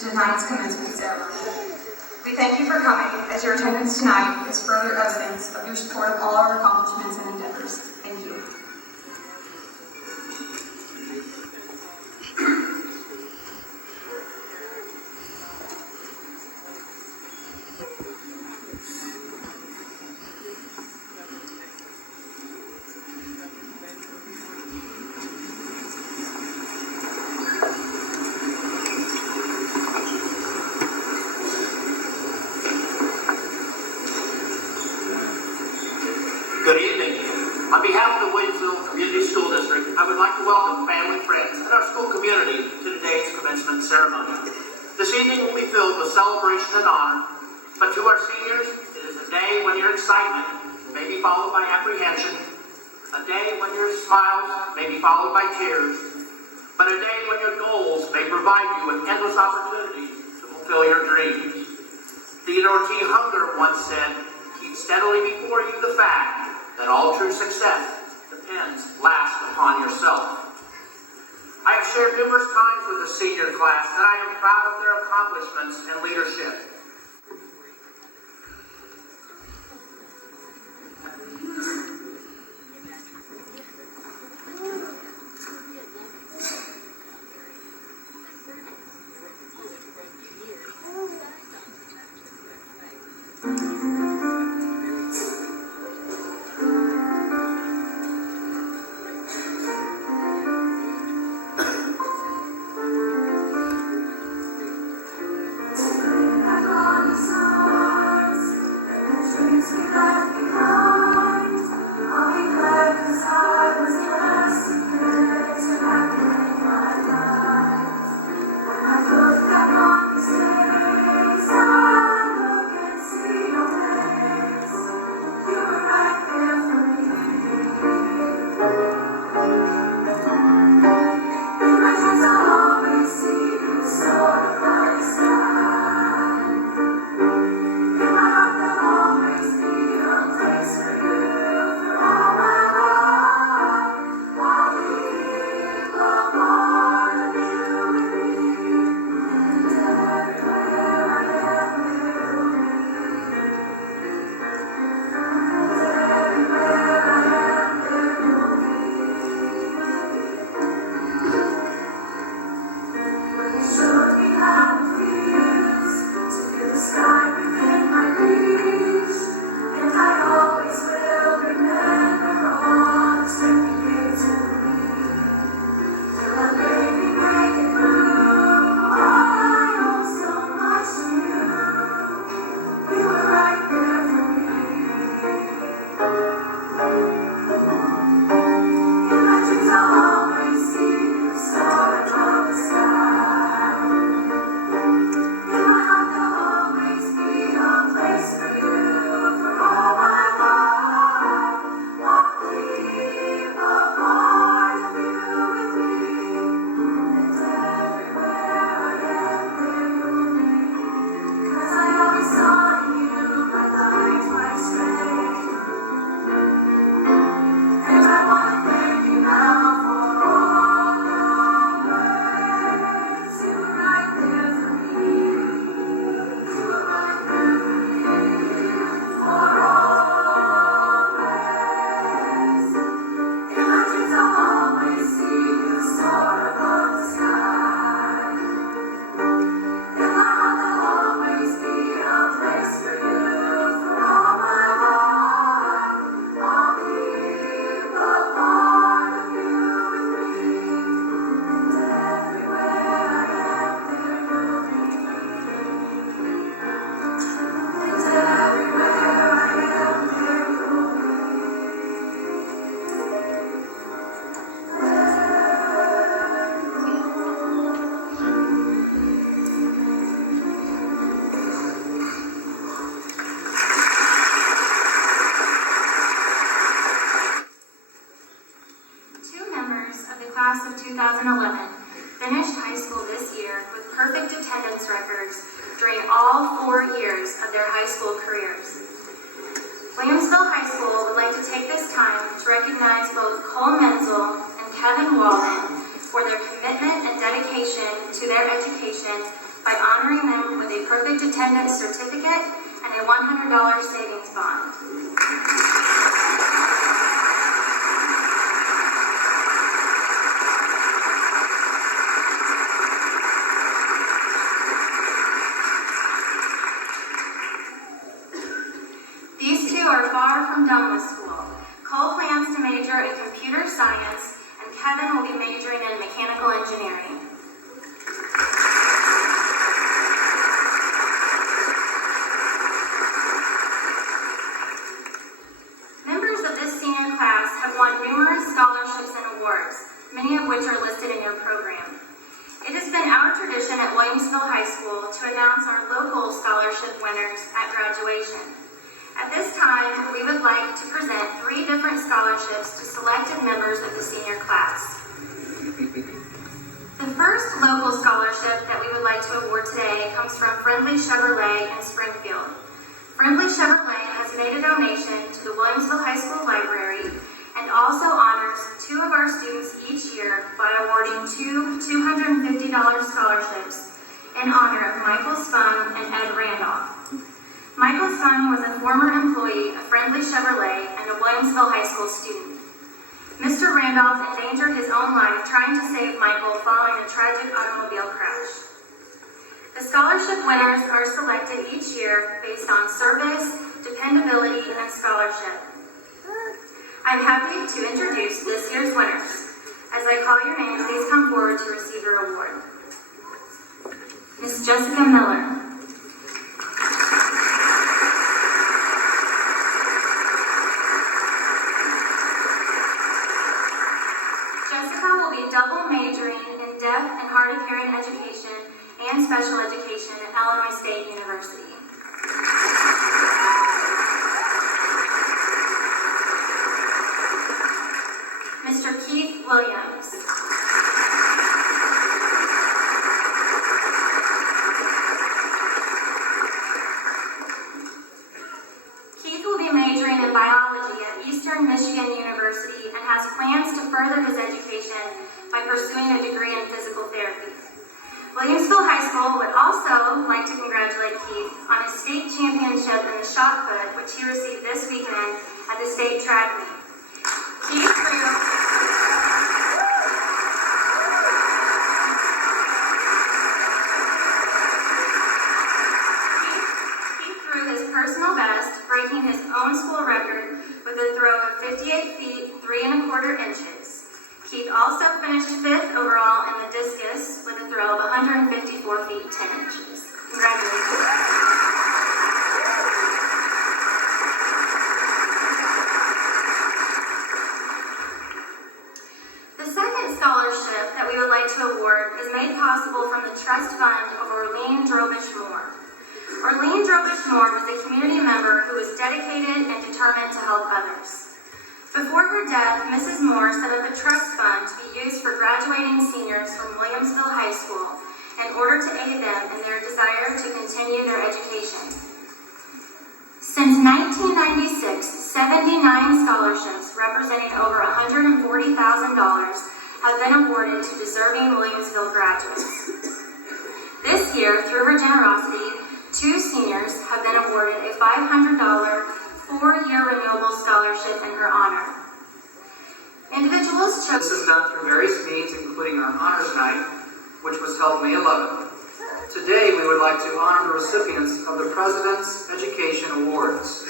to tonight's commencement ceremony. We thank you for coming, as your attendance tonight is further evidence of your support of all our accomplishments and endeavors. Thank you. Good evening. On behalf of the Williamsville Community School District, I would like to welcome family, friends, and our school community to today's commencement ceremony. This evening will be filled with celebration and honor, but to our seniors, it is a day when your excitement may be followed by apprehension, a day when your smiles may be followed by tears, but a day when your goals may provide you with endless opportunities to fulfill your dreams. Theodore T. Hunger once said, "Keep steadily before you the fact that all true success depends last upon yourself." I have shared numerous times with the senior class that I am proud of their accomplishments and leadership. Class of 2011 finished high school this year with perfect attendance records during all 4 years of their high school careers. Williamsville High School would like to take this time to recognize both Cole Menzel and Kevin Walden for their commitment and dedication to their education by honoring them with a perfect attendance certificate and a $100 savings bond. These two are far from done with school. Cole plans to major in computer science, and Kevin will be majoring in mechanical engineering. Members of this senior class have won numerous scholarships and awards, many of which are listed in your program. It has been our tradition at Williamsville High School to announce our local scholarship winners at graduation. At this time, we would like to present 3 different scholarships to selected members of the senior class. The first local scholarship that we would like to award today comes from Friendly Chevrolet in Springfield. Friendly Chevrolet has made a donation to the Williamsville High School Library and also honors 2 of our students each year by awarding 2 $250 scholarships in honor of Michael Spung and Ed Randolph. Michael Spung was a former employee of Friendly Chevrolet and a Williamsville High School student. Mr. Randolph endangered his own life trying to save Michael following a tragic automobile crash. The scholarship winners are selected each year based on service, dependability, and scholarship. I'm happy to introduce this year's winners. As I call your name, please come forward to receive your award. Miss Jessica Miller. Double majoring in deaf and hard of hearing education and special education at Illinois State University. Mr. Keith Williams. Keith will be majoring in biology at Eastern Michigan University and has plans to further his education by pursuing a degree in physical therapy. Williamsville High School would also like to congratulate Keith on his state championship in the shot put, which he received this weekend at the state track meet. Keith threw his personal best, breaking his own school record with a throw of 58 feet, 3 1/4 inches. Keith also finished 5th overall in the discus with a throw of 154 feet, 10 inches. Congratulations. The second scholarship that we would like to award is made possible from the trust fund of Orlean Drobish Moore. Orlean Drobish Moore was a community member who was dedicated and determined to help others. Before her death, Mrs. Moore set up a trust fund to be used for graduating seniors from Williamsville High School in order to aid them in their desire to continue their education. Since 1996, 79 scholarships representing over $140,000 have been awarded to deserving Williamsville graduates. This year, through her generosity, 2 seniors have been awarded a $500 4-year renewable scholarship in her honor. Individuals chose. This is done through various means, including our Honors Night, which was held May 11th. Today, we would like to honor the recipients of the President's Education Awards.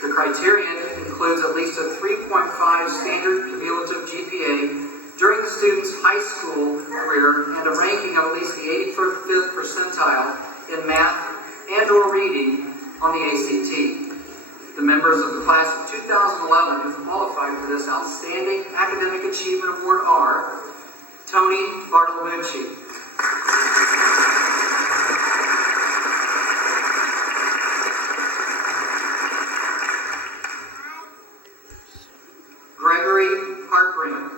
The criterion includes at least a 3.5 standard cumulative GPA during the student's high school career and a ranking of at least the 85th percentile in math and/or reading on the ACT. The members of the class of 2011 who qualified for this Outstanding Academic Achievement Award are Tony Bartolomucci, Gregory Hartbrand,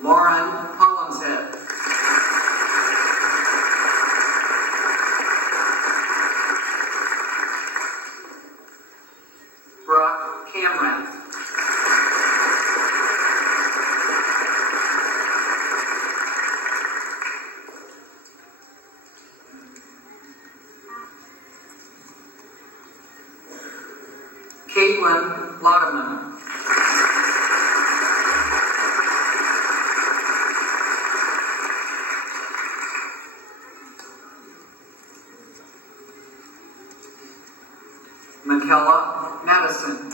Lauren Hollinshead, Amrath. Caitlin Laudeman. Michaela Madison.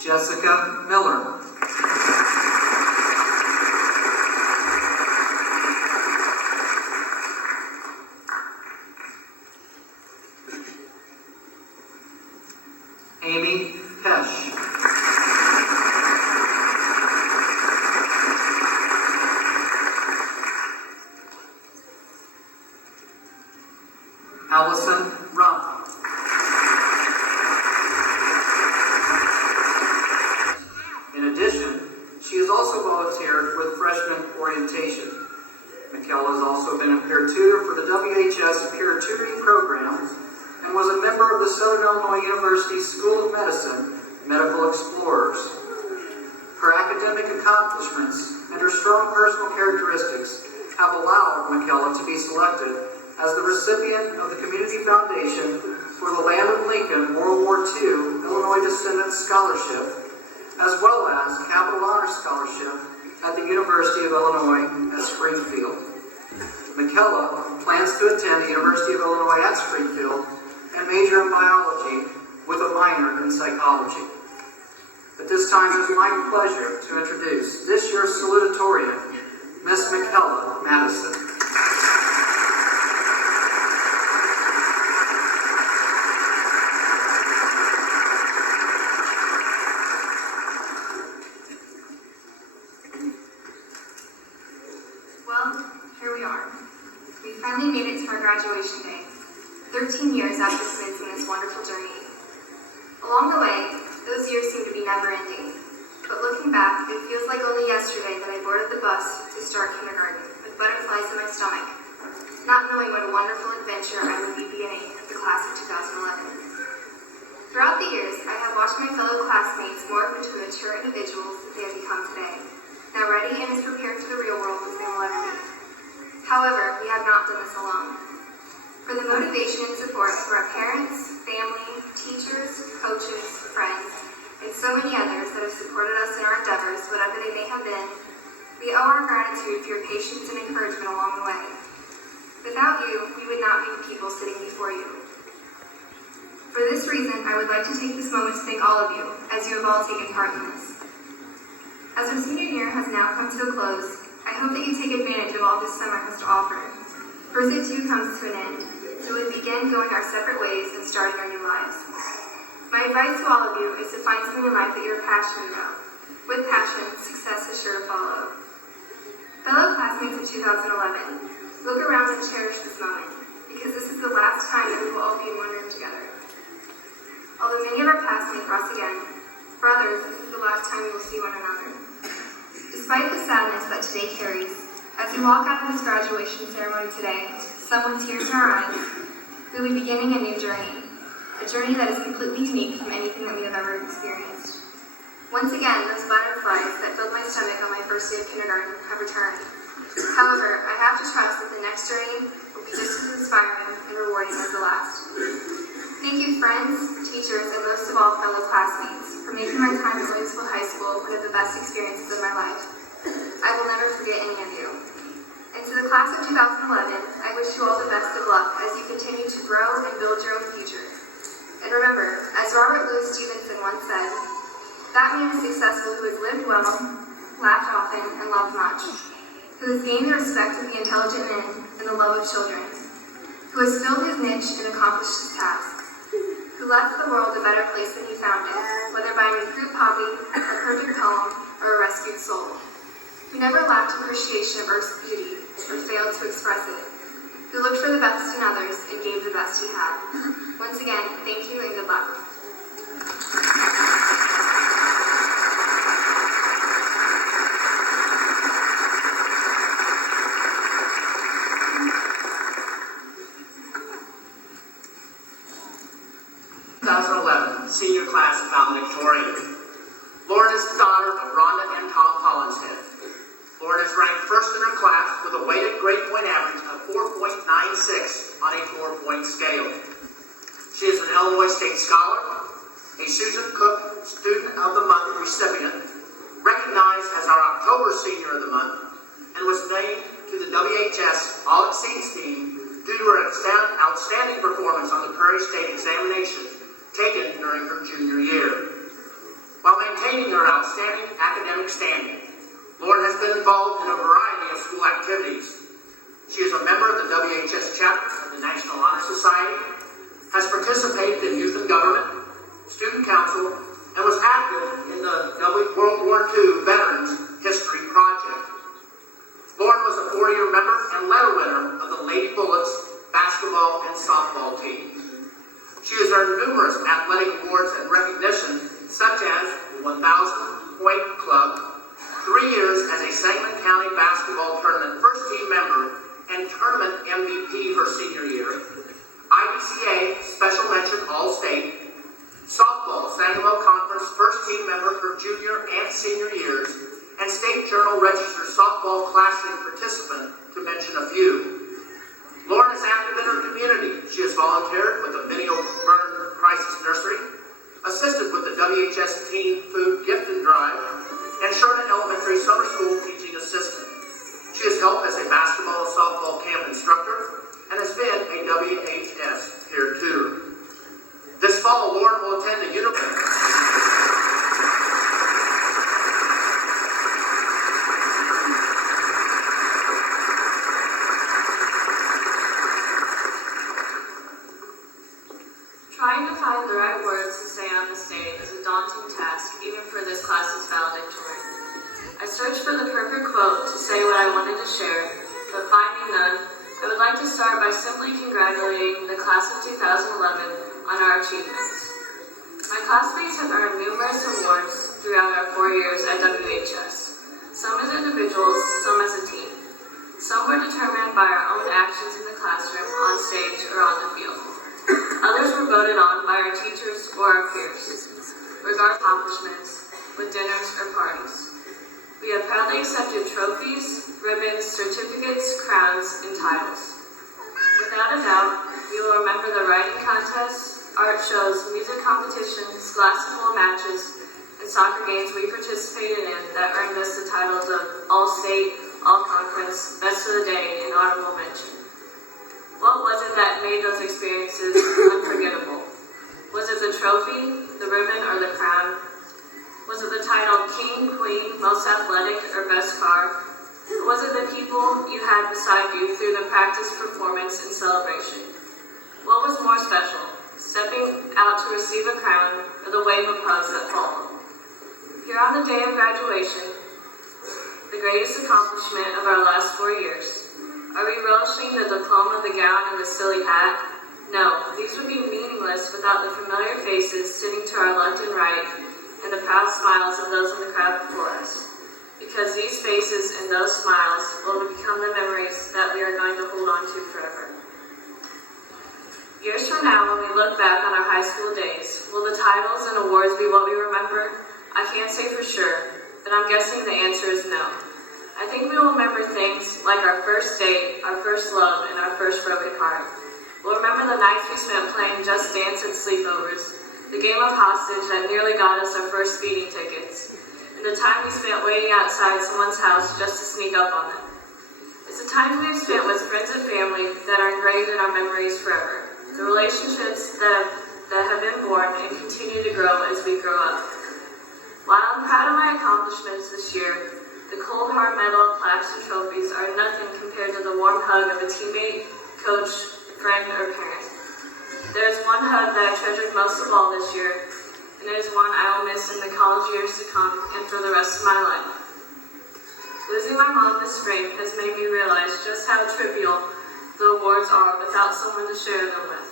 Jessica Miller. Amy Pesh. Allison Rump. In addition, she has also volunteered with freshman orientation. Michaela has also been a peer tutor for the WHS peer tutoring program and was a member of the Southern Illinois University School of Medicine Medical Explorers. Her academic accomplishments and her strong personal characteristics have allowed Michaela to be selected as the recipient of the Community Foundation for the Land of Lincoln World War II Illinois Descendants Scholarship, as well as Capital Honor Scholarship at the University of Illinois at Springfield. Michaela plans to attend the University of Illinois at Springfield and major in biology with a minor in psychology. At this time, it is my pleasure to introduce this year's salutatorian, Miss Michaela Madison. Well, here we are. We finally made it to our graduation day, 13 years after commencing this wonderful journey. Along the way, those years seem to be never-ending. But looking back, it feels like only yesterday that I boarded the bus to start kindergarten with butterflies in my stomach, not knowing what a wonderful adventure I would be beginning with the class of 2011. Throughout the years, I have watched my fellow classmates morph into the mature individuals that they have become today, now ready and as prepared for the real world as they will ever be. However, we have not done this alone. For the motivation and support of our parents, family, teachers, coaches, friends, and so many others that have supported us in our endeavors, whatever they may have been, we owe our gratitude for your patience and encouragement along the way. Without you, we would not be the people sitting before you. For this reason, I would like to take this moment to thank all of you, as you have all taken part in this. As our senior year has now come to a close, I hope that you take advantage of all this summer has to offer. First, it too comes to an end, so we begin going our separate ways and starting our new lives. My advice to all of you is to find something in life that you're passionate about. With passion, success is sure to follow. Fellow classmates of 2011, look around and cherish this moment, because this is the last time that we will all be in one room together. Although many of our paths may cross again, for others, this is the last time we will see one another. Despite the sadness that today carries, as we walk out of this graduation ceremony today, some with tears in our eyes, we will be beginning a new journey. A journey that is completely unique from anything that we have ever experienced. Once again, those butterflies that filled my stomach on my first day of kindergarten have returned. However, I have to trust that the next journey will be just as inspiring and rewarding as the last. Thank you, friends, teachers, and most of all, fellow classmates, for making my time at Williamsville High School one of the best experiences of my life. I will never forget any of you. And to the class of 2011, I wish you all the best of luck as you continue to grow and build your own future. And remember, as Robert Louis Stevenson once said, that man is successful who has lived well, laughed often, and loved much, who has gained the respect of the intelligent men and the love of children, who has filled his niche and accomplished his task, who left the world a better place than he found it, whether by an improved hobby, a perfect home, or a rescued soul, who never lacked appreciation of earth's beauty or failed to express it, who looked for the best in others and gave the best he had. Once again, thank you and good luck. valedictorian. Lauren is the daughter of Rhonda and Tom Hollinshead. Lauren is ranked first in her class with a weighted grade point average of 4.96 on a 4-point scale. She is an Illinois State Scholar, a Susan Cook Student of the Month recipient, recognized as our October Senior of the Month, and was named to the WHS All Exceeds team due to her outstanding performance on the Prairie State examination taken during her junior year. While maintaining her outstanding academic standing, Lauren has been involved in a variety of school activities. She is a member of the WHS chapter of the National Honor Society, has participated in youth and government, student council, and was active in the World War II Veterans History Project. Lauren was a 4-year member and letter winner of the Lady Bullets basketball and softball teams. She has earned numerous athletic awards and recognition, such as the 1,000 Point Club, 3 years as a Sangamon County basketball tournament first team member and tournament MVP her senior year, IBCA Special Mention All-State, softball Sangamon Conference first team member her junior and senior years, and State Journal Register softball classroom participant, to mention a few. Lauren is active in her community. She has volunteered with the Minio Burn Crisis Nursery, assisted with the WHS Teen Food Gift and Drive, and Sherman Elementary Summer School Teaching Assistant. She has helped as a basketball and softball camp instructor and has been a WHS peer tutor. This fall, Lauren will attend the University. Trying to find the right words to say on the stage is a daunting task, even for this class's valedictorian. I searched for the perfect quote to say what I wanted to share, but finding none, I would like to start by simply congratulating the class of 2011 on our achievements. My classmates have earned numerous awards throughout our 4 years at WHS, some as individuals, some as a team. Some were determined by our own actions in the classroom, on stage, or on the field. Others were voted on by our teachers or our peers, regarding accomplishments, with dinners or parties. We have proudly accepted trophies, ribbons, certificates, crowns, and titles. Without a doubt, we will remember the writing contests, art shows, music competitions, classical matches, and soccer games we participated in that earned us the titles of All-State, All-Conference, Best of the Day, and Honorable Mention. What was it that made those experiences unforgettable? Was it the trophy, the ribbon, or the crown? Was it the title King, Queen, Most Athletic, or Best Car? Or was it the people you had beside you through the practice, performance, and celebration? What was more special, stepping out to receive a crown, or the wave of hugs that followed? Here on the day of graduation, the greatest accomplishment of our last 4 years, are we relishing the diploma, the gown, and the silly hat? No, these would be meaningless without the familiar faces sitting to our left and right, and the proud smiles of those in the crowd before us. Because these faces and those smiles will become the memories that we are going to hold on to forever. Years from now, when we look back on our high school days, will the titles and awards be what we remember? I can't say for sure, but I'm guessing the answer is no. I think we will remember things like our first date, our first love, and our first broken heart. We'll remember the nights we spent playing Just Dance and sleepovers, the game of hostage that nearly got us our first speeding tickets, and the time we spent waiting outside someone's house just to sneak up on them. It's the times we've spent with friends and family that are engraved in our memories forever, the relationships that have been born and continue to grow as we grow up. While I'm proud of my accomplishments this year, the cold hard medal, plaques, and trophies are nothing compared to the warm hug of a teammate, coach, friend, or parent. There is one hug that I treasured most of all this year, and it is one I will miss in the college years to come and for the rest of my life. Losing my mom this spring has made me realize just how trivial the awards are without someone to share them with.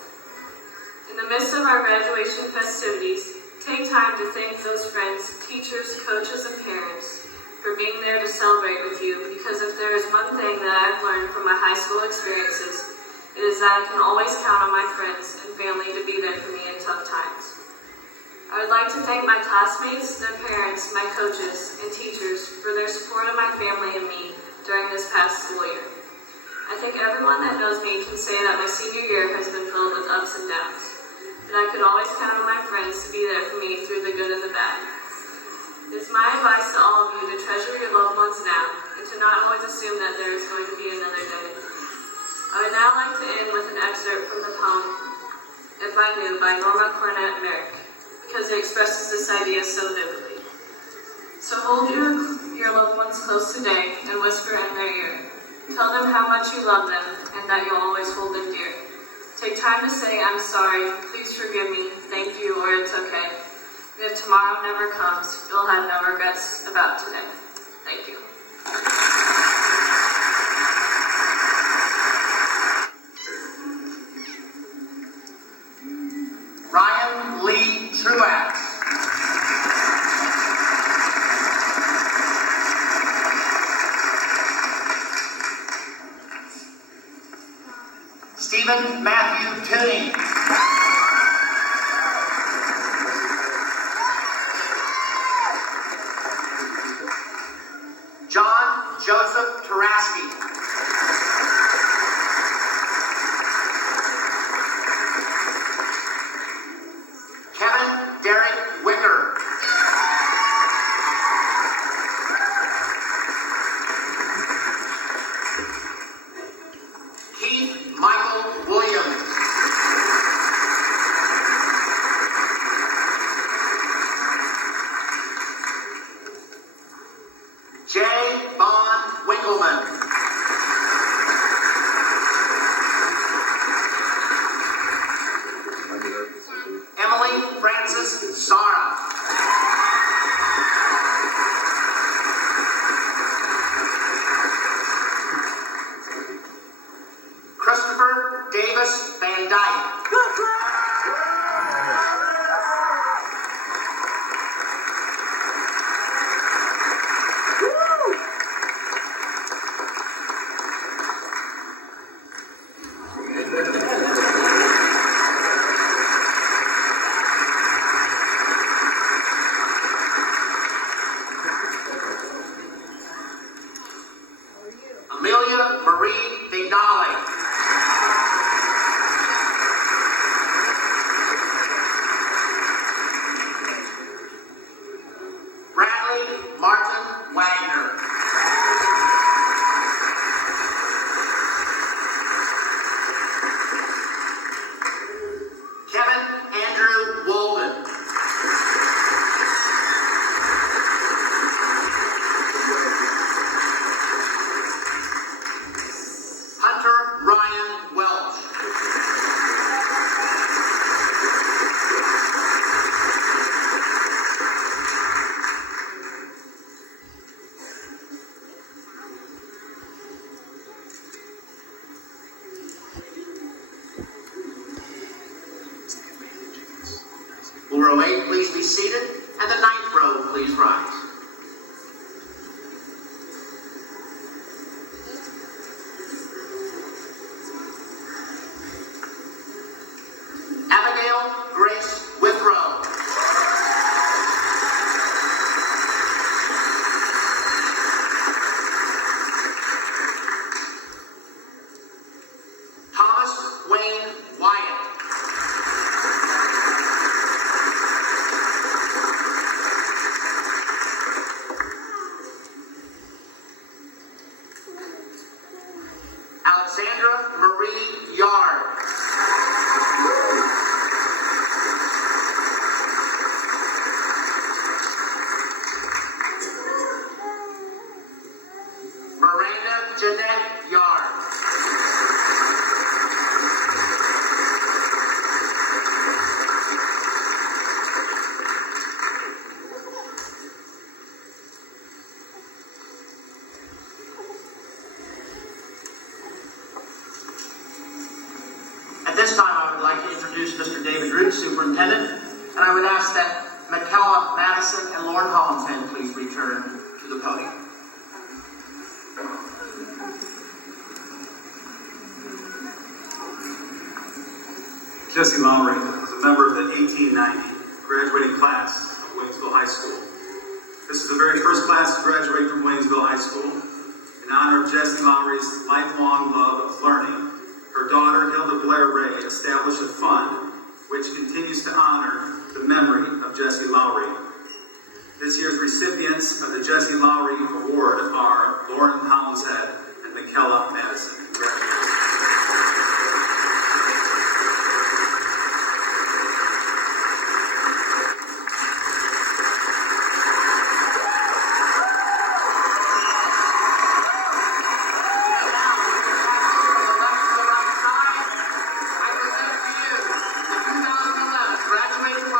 In the midst of our graduation festivities, take time to thank those friends, teachers, coaches, and parents for being there to celebrate with you, because if there is one thing that I've learned from my high school experiences, it is that I can always count on my friends and family to be there for me in tough times. I would like to thank my classmates, their parents, my coaches, and teachers for their support of my family and me during this past school year. I think everyone that knows me can say that my senior year has been filled with ups and downs, but I could always count on my friends to be there for me through the good and the bad. It is my advice to all of you to treasure your loved ones now and to not always assume that there is going to be another day. I would now like to end with an excerpt from the poem If I Knew by Norma Cornett Merrick, because it expresses this idea so vividly. So hold your loved ones close today and whisper in their ear. Tell them how much you love them and that you'll always hold them dear. Take time to say, I'm sorry, please forgive me, thank you, or it's okay. And if tomorrow never comes, you'll have no regrets about today. Thank you. Ryan Lee Truax. Stephen Matthew Tooney. John Joseph Taraski. Kevin Derek Wicker. Keith Michael Williams. Jay Bond Winkleman. Emily Francis Zara. Christopher Davis Van Dyke. Amelia Marie Vignali. Bradley Martin Wagner. Kevin Andrew Walden. Hunter Ryan Welch. Will row 8 please be seated, and the 9th row please rise. Abigail Grace Withrow. Thomas Wayne Wyatt. Alexandra Marie Yard. Miranda Jeanette Yard. At this time, I would like to introduce Mr. David Root, Superintendent, and I would ask that McKella Madison and Lauren Hollingshead please return to the podium. Jesse Lowry is a member of the 1890 graduating class of Williamsville High School. This is the very first class to graduate from Williamsville High School. In honor of Jessie Lowry's lifelong love of learning, her daughter, Hilda Blair Ray, established a fund which continues to honor the memory of Jessie Lowry. This year's recipients of the Jessie Lowry Award are Lauren Hollinshead and Michaela Madison. Congratulations.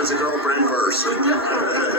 It's a girlfriend first.